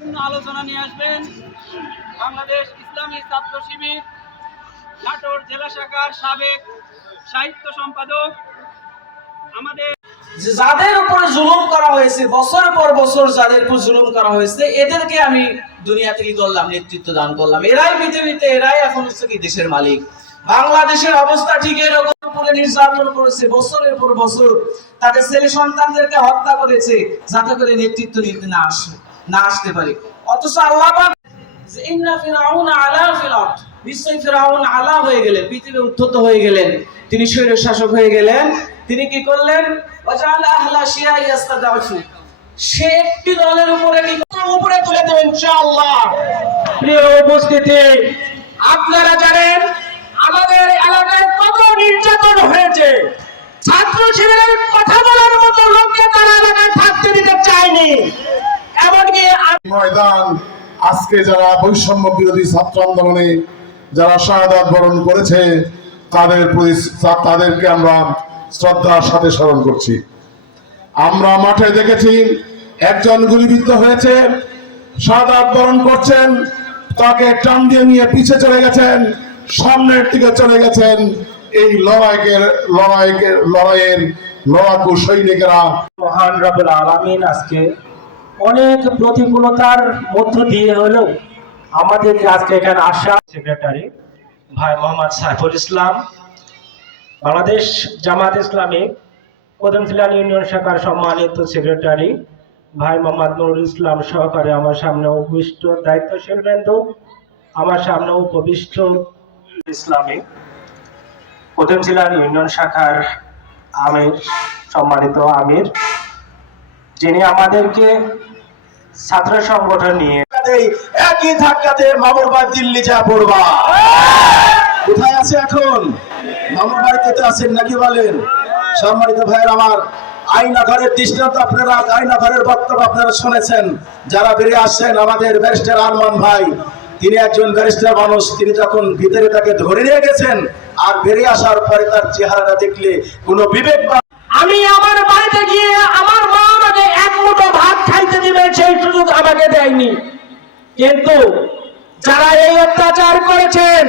পূর্ণ আলোচনা নিয়ে আসবেন। বাংলাদেশ ইসলামী ছাত্র শিবির, নাটোর জেলা শাখার সাবেক সাহিত্য সম্পাদক। আমাদের যাদের উপরে জুলুম করা হয়েছে, বছর পর বছর যাদের উপর জুলুম করা হয়েছে, এদেরকে আমি দুনিয়া থেকে করলাম, নেতৃত্ব দান করলাম। এরাই পৃথিবীতে, এরাই এখন হচ্ছে কি দেশের মালিক। বাংলাদেশের অবস্থা ঠিক এরকম উপরে নির্যাতন করেছে, বছরের পর বছর তাদের ছেলে সন্তানদেরকে হত্যা করেছে, যাতে করে নেতৃত্ব নিতে না আসে। না আসতে পারে। অথচ আল্লাহ যে, ইন্না ফিরাউন আলা আলা হয়ে গেলেন, পৃথিবী হয়ে গেলেন। তিনি শাসক হয়ে গেলেন। তিনি কি করলেন? সে একটি দলের উপরে উপরে তুলে দেবেন ইনশাআল্লাহ। প্রিয় উপস্থিতি, আপনারা জানেন, আমাদের এলাকায় কত নির্যাতন হয়েছে। ছাত্র শিবিরের কথা বলার মতো লোককে আজকে যারা বৈষম্য বিরোধী ছাত্র আন্দোলনে যারা শাহাদাত বরণ করেছে, তাদের প্রতি তাদেরকে আমরা শ্রদ্ধার সাথে স্মরণ করছি। আমরা মাঠে দেখেছি একজন গুলিবিদ্ধ হয়েছে, শাহাদাত বরণ করছেন, তাকে টান দিয়ে নিয়ে পিছে চলে গেছেন, সামনের দিকে চলে গেছেন। এই লড়াইয়ের লড়াইয়ের লড়াইয়ের লড়াকু সৈনিকেরা মহান রবুল আলমিন আজকে অনেক প্রতিকূলতার মধ্য দিয়ে হলেও আমাদের আজকে এখানে আসা সেক্রেটারি, ভাই মোহাম্মদ সাইফুল ইসলাম, বাংলাদেশ জামাত ইসলামী জেলার ইউনিয়ন শাখার সম্মানিত সেক্রেটারি, ভাই মোহাম্মদ নুরুল ইসলাম সহকারে আমার সামনে উপবিষ্ট দায়িত্বশীল বৃন্দ, আমার সামনে উপবিষ্ট ইসলামী জেলার ইউনিয়ন শাখার আমির, সম্মানিত আমির, যিনি আমাদেরকে ছাত্র সংগঠন নিয়ে। একই ধাক্কাতে মামুর বাড়ি দিল্লি যা পড়বা। কোথায় আছে এখন? মামুর বাড়িতে তো আছেন নাকি বলেন? সম্মানিত ভাইয়ের আমার আইনা ঘরের দৃষ্টান্ত আপনারা আইনা ঘরের বক্তব্য আপনারা শুনেছেন। যারা বেরিয়ে আসছেন আমাদের ব্যারিস্টার আরমান ভাই তিনি একজন ব্যারিস্টার মানুষ। তিনি যখন ভিতরে তাকে ধরে নিয়ে গেছেন আর বেরিয়ে আসার পরে তার চেহারাটা দেখলে কোনো বিবেক আমি আমার বাড়িতে গিয়ে আমার মা আমাকে এক মুঠো ভাত খাইতে দিবে, সেই সুযোগ আমাকে দেয়নি। কিন্তু যারা এই অত্যাচার করেছেন,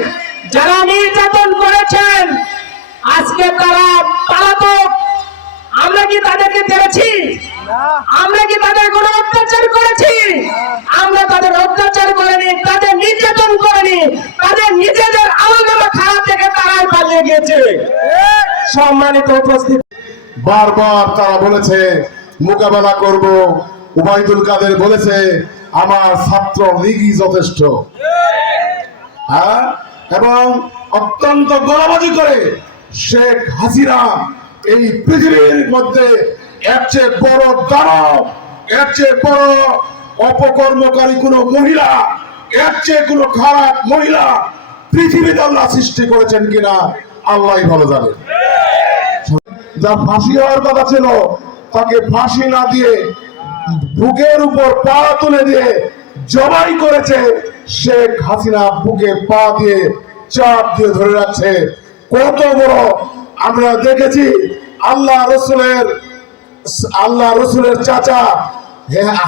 যারা নির্যাতন করেছেন, আজকে তারা পালাতক। আমরা কি তাদেরকে দেখেছি আমরা কি তাদের কোনো অত্যাচার করেছি? আমরা তাদের অত্যাচার করিনি, তাদের নির্যাতন করিনি, তাদের নিজেদের আলাদা খারাপ থেকে তারাই পালিয়ে গেছে সম্মানিত উপস্থিতি। বারবার তারা বলেছে, মোকাবেলা করব উবাইদুল কাদের বলেছে, আমার ছাত্র লীগই যথেষ্ট। হ্যাঁ? এবং অত্যন্ত গণবাজি করে শেখ হাসিনা এই পৃথিবীর মধ্যে এর চেয়ে বড় দানব, এর চেয়ে বড় অপকর্মকারী কোনো মহিলা, এর চেয়ে কোনো খারাপ মহিলা পৃথিবীতে আল্লাহ সৃষ্টি করেছেন কিনা আল্লাহ ভালো জানে। যা ফাঁসি হওয়ার কথা ছিল, তাকে ফাঁসি না দিয়ে বুকের উপর পা তুলে দিয়ে জবাই করেছে শেখ হাসিনা, বুকে পা দিয়ে চাপ দিয়ে ধরে রাখছে। কত বড় আমরা দেখেছি আল্লাহ রসুলের আল্লাহ রসুলের চাচা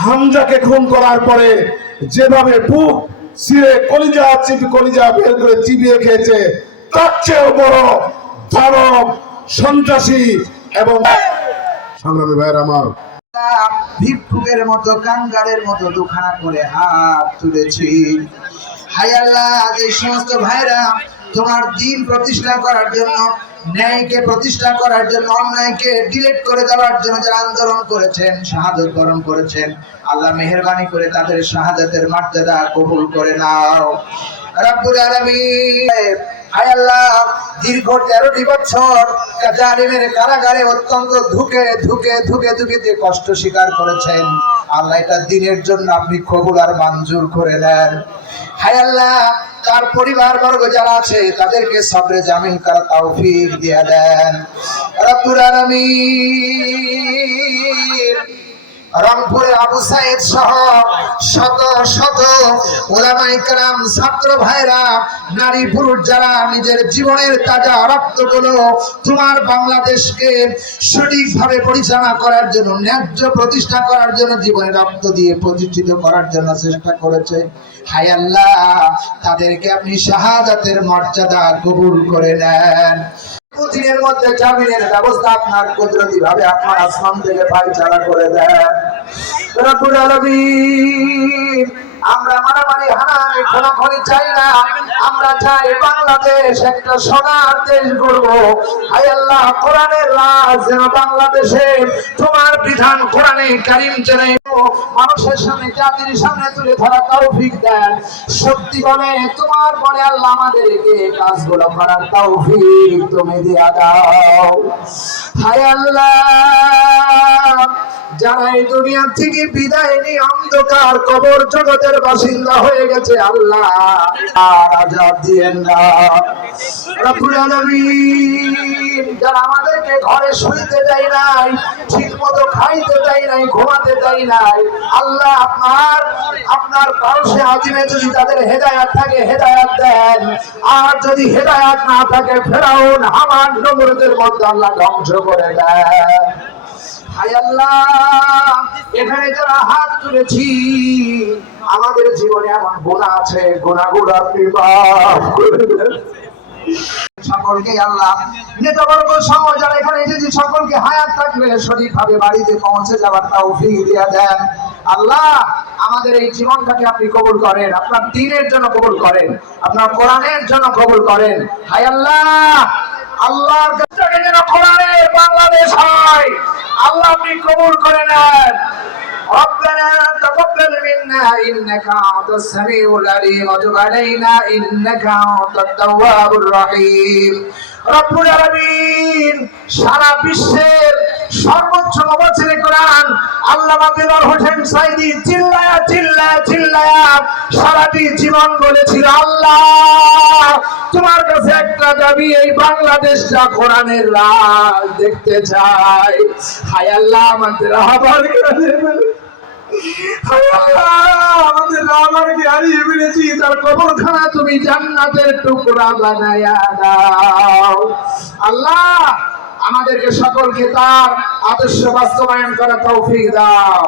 হামজাকে খুন করার পরে যেভাবে বুক ছিঁড়ে কলিজা চিপি কলিজা বের করে চিবিয়ে খেয়েছে, তার চেয়েও বড় দানব, সন্ত্রাসী এবং সংগ্রামী ভাইয়ের আমার ভিক্ষুকের মতো কাঙ্গালের মতো দুখানা করে হাত তুলেছি। যে সমস্ত ভাইরা তোমার দিন প্রতিষ্ঠা করার জন্য, ন্যায়কে প্রতিষ্ঠা করার জন্য, অন্যায়কে ডিলিট করে দেওয়ার জন্য যারা আন্দোলন করেছেন, শাহাদত বরণ করেছেন, আল্লাহ মেহেরবানি করে তাদের শাহাদাতের মর্যাদা কবুল করে নাও। আলামিন আল্লাহ দীর্ঘ তেরোটি বছর জালিমের কারাগারে অত্যন্ত ধুকে ধুকে ধুকে ধুকে যে কষ্ট স্বীকার করেছেন। আল্লাহ এটা দিনের জন্য আপনি কবুল আর মঞ্জুর করে নেন। হায় আল্লাহ, তার পরিবার বর্গ যারা আছে, তাদেরকে সবরে জামিন করা তৌফিক দিয়ে দেন। রব্বুল আলামিন রংপুরের আবু সাইদ সহ শত শত ওলামাই কালাম ছাত্র ভাইরা নারী পুরুষ যারা নিজের জীবনের তাজা রক্তগুলো তোমার বাংলাদেশকে সঠিকভাবে পরিচালনা করার জন্য, ন্যায্য প্রতিষ্ঠা করার জন্য, জীবনে রক্ত দিয়ে প্রতিষ্ঠিত করার জন্য চেষ্টা করেছে। হায় আল্লাহ, তাদেরকে আপনি শাহাদাতের মর্যাদা কবুল করে নেন। দিনের মধ্যে জামিনের ব্যবস্থা আপনার কুদরতি ভাবে আপনার আসমান থেকে পায়চারা করে দেন। রব্বুল আলামিন, আমরা মারামারি হানাহানি খোনাখনি চাই না। আমরা চাই বাংলাদেশ একটা সোনার দেশ গড়ব। হায় আল্লাহ, কোরআনের রাজ যেন বাংলাদেশে তোমার বিধান কোরআনে কারিম চেনে মানুষের সামনে, জাতির সামনে তুলে ধরা তৌফিক দেন। সত্যি বলে, তোমার বলে আল্লাহ আমাদেরকে কাজগুলো করার তৌফিক তুমি দিয়া দাও। হায় আল্লাহ যারা এই থেকে বিদায় অন্ধকার কবর জগতের বাসিন্দা হয়ে গেছে, আল্লাহ আজাদ দিয়েন না। আলামিন, যারা আমাদেরকে ঘরে শুইতে দেয় নাই ঠিক মতো খাইতে দেয় নাই, ঘুমাতে দেয় নাই, আল্লাহ আপনার আপনার পারসে আজিমে যদি তাদের হেদায়াত থাকে, হেদায়াত দেন। আর যদি হেদায়াত না থাকে, ফেরাউন, হামান, নমরুদের মধ্যে আল্লাহ ধ্বংস করে দেন। আল্লাহ, এখানে যারা হাত তুলেছি, আমাদের জীবনে এমন গুণা আছে আপনি মাফ সকলকে আল্লাহ, নেতাবর্গ সহ যারা এখানে এসেছি, সকলকে হায়াত বাড়িতে পৌঁছে তাও দিয়া দেন। আল্লাহ, আমাদের এই জীবনটাকে আপনি কবুল করেন, আপনার দিনের জন্য কবুল করেন, আপনার কোরআনের জন্য কবুল করেন। হায় আল্লাহ, আল্লাহর যেন কোরআনের বাংলাদেশ হয়। আল্লাহ আপনি কবুল করে নেন ربنا تقبل منا انك انت السميع العليم وتب علينا انك انت التواب الرحيم রব্বুল আলামিন সারা বিশ্বের সর্বোচ্চ মুফাসসিরে কোরআন আল্লামা দিলওয়ার হোসেন সাইদি চিল্লায়া চিল্লায়া চিল্লায়া সারাটি জীবন বলেছিল আল্লাহ তোমার কাছে একটা দাবি এই বাংলাদেশটা কোরআনের রাজ দেখতে চাই। হায় আল্লাহ আমাদের আবার আল্লাহ, কবরখানা তুমি জান্নাতের টুকরা বানায়া দাও। আল্লাহ আমাদেরকে সকলকে তার আদর্শ বাস্তবায়ন করা তৌফিক দাও।